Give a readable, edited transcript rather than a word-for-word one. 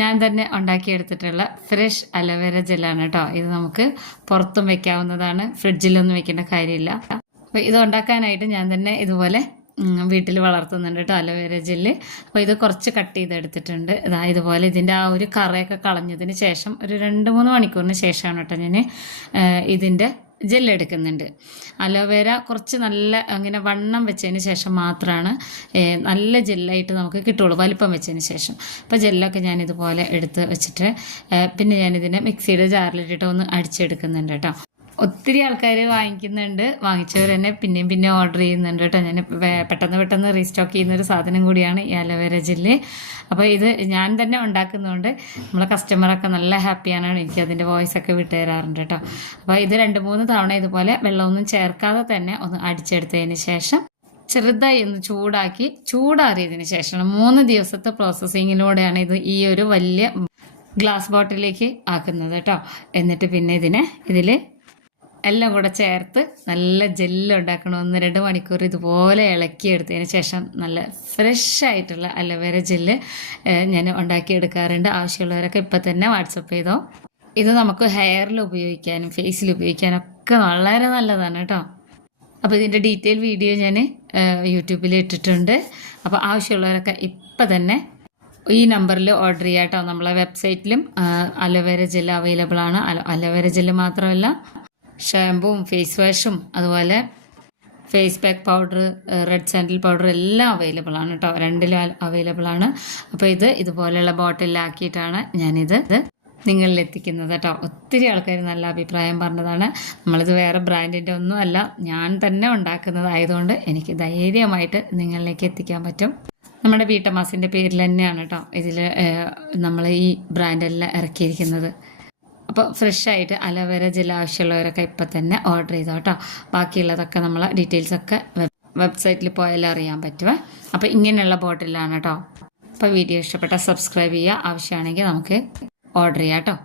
ഞാൻ തന്നെ ഉണ്ടാക്കിയെടുത്തിട്ടുള്ള fresh aloe vera ജെല്ലാണ് കേട്ടോ. ഇത് നമുക്ക് പുറത്തും വെക്കാവുന്നതാണ്, ഫ്രിഡ്ജിലൊന്നും വെക്കേണ്ട കാര്യമില്ല. അപ്പോൾ ഇത് ഉണ്ടാക്കാനായിട്ട് ഞാൻ തന്നെ ഇതുപോലെ വീട്ടിൽ വളർത്തുന്നുണ്ട് കേട്ടോ അലോവേര ജെല്ല്. അപ്പോൾ ഇത് കുറച്ച് കട്ട് ചെയ്തെടുത്തിട്ടുണ്ട്. ഇതുപോലെ ഇതിൻ്റെ ആ ഒരു കറയൊക്കെ കളഞ്ഞതിന് ശേഷം ഒരു 2-3 മണിക്കൂറിന് ശേഷമാണ് കേട്ടോ ഞാൻ ഇതിൻ്റെ ജെല്ലെടുക്കുന്നുണ്ട്. അലോവേര കുറച്ച് നല്ല അങ്ങനെ വണ്ണം വെച്ചതിന് ശേഷം മാത്രമാണ് നല്ല ജെല്ലായിട്ട് നമുക്ക് കിട്ടുള്ളൂ, വലിപ്പം വെച്ചതിന് ശേഷം. അപ്പോൾ ജെല്ലൊക്കെ ഞാനിതുപോലെ എടുത്ത് വെച്ചിട്ട് പിന്നെ ഞാനിതിനെ മിക്സിയുടെ ജാറിലിട്ടിട്ട് ഒന്ന് അടിച്ചെടുക്കുന്നുണ്ട് കേട്ടോ. ഒത്തിരി ആൾക്കാർ വാങ്ങിക്കുന്നുണ്ട്, വാങ്ങിച്ചവർ തന്നെ പിന്നെയും ഓർഡർ ചെയ്യുന്നുണ്ട് കേട്ടോ. ഞാൻ പെട്ടെന്ന് റീസ്റ്റോക്ക് ചെയ്യുന്നൊരു സാധനം കൂടിയാണ് ഈ അലോവേര ജെല്ല്. അപ്പോൾ ഇത് ഞാൻ തന്നെ ഉണ്ടാക്കുന്നതുകൊണ്ട് നമ്മളെ കസ്റ്റമറൊക്കെ നല്ല ഹാപ്പിയാണ്, എനിക്ക് അതിൻ്റെ വോയിസൊക്കെ വിട്ടു തരാറുണ്ട് കേട്ടോ. അപ്പോൾ ഇത് 2-3 തവണ ഇതുപോലെ വെള്ളമൊന്നും ചേർക്കാതെ തന്നെ ഒന്ന് അടിച്ചെടുത്തതിന് ശേഷം ചെറുതായി ഒന്ന് ചൂടാറിയതിന് ശേഷം 3 ദിവസത്തെ പ്രോസസ്സിങ്ങിലൂടെയാണ് ഇത് ഈ ഒരു വലിയ ഗ്ലാസ് ബോട്ടിലേക്ക് ആക്കുന്നത് കേട്ടോ. എന്നിട്ട് പിന്നെ ഇതിൽ എല്ലാം കൂടെ ചേർത്ത് നല്ല ജെല്ല് ഉണ്ടാക്കണം. 1-2 മണിക്കൂർ ഇതുപോലെ ഇളക്കിയെടുത്തതിന് ശേഷം നല്ല ഫ്രഷ് ആയിട്ടുള്ള അലോവേര ജെല്ല് ഞാൻ ഉണ്ടാക്കിയെടുക്കാറുണ്ട്. ആവശ്യമുള്ളവരൊക്കെ ഇപ്പം തന്നെ വാട്സപ്പ് ചെയ്തോ. ഇത് നമുക്ക് ഹെയറിൽ ഉപയോഗിക്കാനും ഫേസിൽ ഉപയോഗിക്കാനും ഒക്കെ വളരെ നല്ലതാണ് കേട്ടോ. അപ്പോൾ ഇതിൻ്റെ ഡീറ്റെയിൽ വീഡിയോ ഞാൻ യൂട്യൂബിൽ ഇട്ടിട്ടുണ്ട്. അപ്പോൾ ആവശ്യമുള്ളവരൊക്കെ ഇപ്പം തന്നെ ഈ നമ്പറിൽ ഓർഡർ ചെയ്യാം കേട്ടോ. നമ്മളെ വെബ്സൈറ്റിലും അലോവേര ജെല്ല് അവൈലബിൾ ആണ്. അലോവേര ജെല്ല് മാത്രമല്ല ഷാമ്പുവും ഫേസ് വാഷും അതുപോലെ face pack powder, red sandal powder എല്ലാം അവൈലബിൾ ആണ് കേട്ടോ. 2 അവൈലബിൾ ആണ്. അപ്പോൾ ഇതുപോലെയുള്ള ബോട്ടിലാക്കിയിട്ടാണ് ഞാനിത് നിങ്ങളിൽ എത്തിക്കുന്നത് കേട്ടോ. ഒത്തിരി ആൾക്കാർ നല്ല അഭിപ്രായം പറഞ്ഞതാണ്. നമ്മളിത് വേറെ ബ്രാൻഡിൻ്റെ ഒന്നും അല്ല, ഞാൻ തന്നെ ഉണ്ടാക്കുന്നതായതുകൊണ്ട് എനിക്ക് ധൈര്യമായിട്ട് നിങ്ങളിലേക്ക് എത്തിക്കാൻ പറ്റും. നമ്മുടെ വീട്ടമ്മാസിൻ്റെ പേരിൽ തന്നെയാണ് കേട്ടോ ഇതിൽ നമ്മൾ ഈ ബ്രാൻഡെല്ലാം ഇറക്കിയിരിക്കുന്നത്. അപ്പോൾ ഫ്രഷായിട്ട് അലോവേര ജെൽ ആവശ്യമുള്ളവരൊക്കെ ഇപ്പം തന്നെ ഓർഡർ ചെയ്തോ കേട്ടോ. ബാക്കിയുള്ളതൊക്കെ നമ്മൾ ഡീറ്റെയിൽസൊക്കെ വെബ്സൈറ്റിൽ പോയാലും അറിയാൻ പറ്റുമേ. അപ്പോൾ ഇങ്ങനെയുള്ള ബോട്ടിലാണ് കേട്ടോ. അപ്പോൾ വീഡിയോ ഇഷ്ടപ്പെട്ടാൽ സബ്സ്ക്രൈബ് ചെയ്യുക, ആവശ്യമാണെങ്കിൽ നമുക്ക് ഓർഡർ ചെയ്യാം കേട്ടോ.